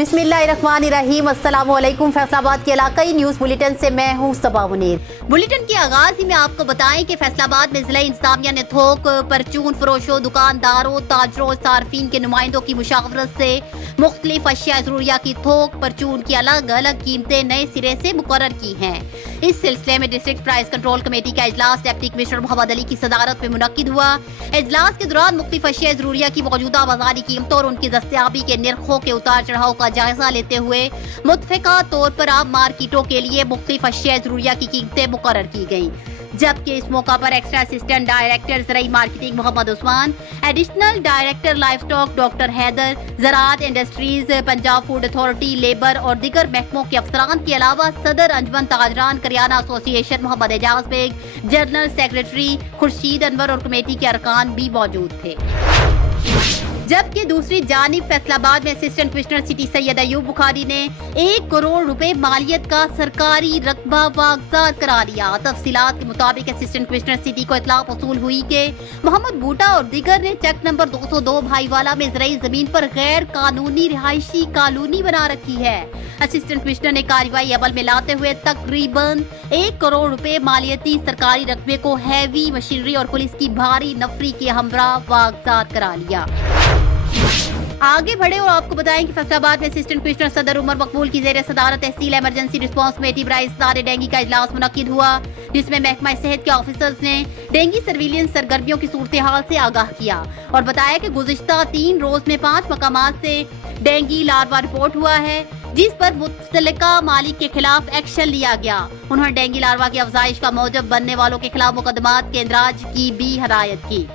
बिस्मिल्लाहिर्रहमानिर्रहीम। अस्सलाम वालेकुम। फैसलाबाद के इलाकाई न्यूज़ बुलेटिन से मैं हूँ सबा मुनीर। बुलेटिन के आगाज ही में आपको बताएं कि फैसलाबाद में जिला इंतजामिया ने थोक परचून फरोशों, दुकानदारों, ताजरों, सार्फिन के नुमाइंदों की मुशावरत से मुख्तलिफ अशिया ज़रूरिया की थोक परचून की अलग अलग कीमतें नए सिरे से मुकर्रर की हैं। इस सिलसिले में डिस्ट्रिक्ट प्राइस कंट्रोल कमेटी का इजलास डिप्टी कमिश्नर मोहम्मद अली की सदारत में मुनक्किद हुआ। इजलास के दौरान मुख्तलिफ अशिया ज़रूरिया की मौजूदा बाजारी कीमतों और उनकी दस्तयाबी के निर्खों के उतार चढ़ाव का जायजा लेते हुए मुत्तफ़िका तौर पर आम मार्केटों के लिए मुख्तलिफ अशिया ज़रूरिया की कीमतें मुकर्रर की गयी। जबकि इस मौका पर एक्स्ट्रा असिस्टेंट डायरेक्टर ज़राई marketing Mohammad Usman, additional director livestock doctor Haider, ज़राअत industries, Punjab food authority, labour और दीगर महकमों के अफसरान के अलावा सदर अंजमन ताजरान करियाना association Mohammad Ejaz Baig, general secretary Khurshid Anwar और कमेटी के अरकान भी मौजूद थे। जबकि दूसरी जानिब फैसलाबाद में assistant commissioner city Syed Ayub Bukhari ने 1 करोड़ रुपए मालियत का सरकारी रकबा वागजात करा लिया। तफसीलात के मुताबिक असिस्टेंट कमिश्नर सिटी को इतला वसूल हुई कि मोहम्मद बूटा और दीगर ने चेक नंबर 202 भाईवाला में ज़राई जमीन पर गैर कानूनी रिहायशी कॉलोनी बना रखी है। असिस्टेंट कमिश्नर ने कार्रवाई अमल में लाते हुए तकरीबन 1 करोड़ रुपए मालियती सरकारी रकबे को हैवी मशीनरी और पुलिस की भारी नफरी के हमरा वागजात करा लिया। आगे बढ़े और आपको बताएं कि फैसलाबाद में असिस्टेंट कमिश्नर सदर उमर मकबूल की ज़ेर सदारत तहसील इमरजेंसी रिस्पांस कमेटी बराए इज़ार डेंगू का इजलास मुनक्किद हुआ, जिसमें महकमा सेहत के ऑफिसर्स ने डेंगू सर्विलियंस सरगर्मियों की सूरत हाल से आगाह किया और बताया कि गुज़िश्ता 3 रोज में 5 मकामात से डेंगू लार्वा रिपोर्ट हुआ है, जिस पर मुतल्लिका मालिक के खिलाफ एक्शन लिया गया। उन्होंने डेंगू लार्वा की अफजाइश का मौजब बनने वालों के खिलाफ मुकदमात के इंदराज की भी हिदायत की।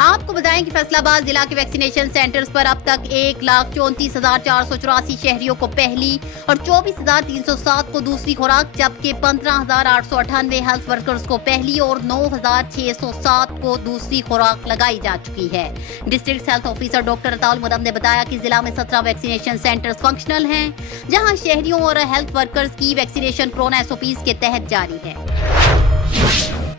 आपको बताएं कि फैसलाबाद जिला के वैक्सीनेशन सेंटर्स पर अब तक 1,34,484 शहरियों को पहली और 24,307 को दूसरी खुराक, जबकि 15,898 हेल्थ वर्कर्स को पहली और 9,607 को दूसरी खुराक लगाई जा चुकी है। District health officer doctor Ataul Mudam ने बताया कि जिला में 17 वैक्सीनेशन सेंटर्स फंक्शनल हैं, जहां शहरियों और हेल्थ वर्कर्स की वैक्सीनेशन कोरोना SOPs के तहत जारी है।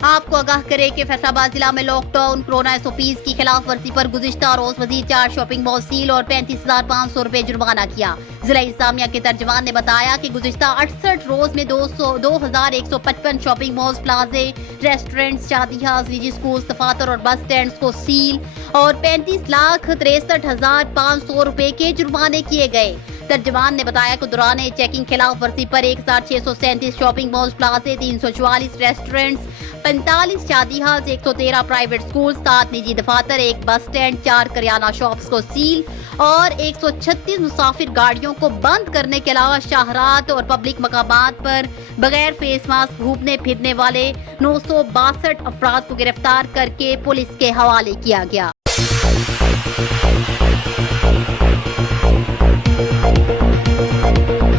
आपको आगाह करें कि फैसलाबाद जिला में लॉकडाउन कोरोना SOPs की खिलाफ वर्जी पर गुज़िश्ता रोज मजीद 4 शॉपिंग मॉल सील और 35,500 रुपए जुर्माना किया। जिला इंतजामिया के तर्जमान ने बताया कि गुज़िश्ता 68 रोज में 2,155 शॉपिंग मॉल्स, प्लाजे, रेस्टोरेंट्स, शादी हाउस, निजी स्कूल, दफातर और बस स्टैंड को सील और 35,63,500 रुपए के जुर्माने किए गए। तर्जमान ने बताया कि दौरान चेकिंग खिलाफ वर्जी पर 1,637 शॉपिंग मॉल्स, प्लाजे, 344 रेस्टोरेंट्स, 45 शादी हाउस, 113 प्राइवेट स्कूल, 7 निजी दफातर, 1 बस स्टैंड, 4 करियाना शॉप्स को सील और 136 मुसाफिर गाड़ियों को बंद करने के अलावा शाहरात और पब्लिक मकामात पर बगैर फेस मास्क घूमने फिरने वाले 962 अफराद को गिरफ्तार करके पुलिस के हवाले किया गया।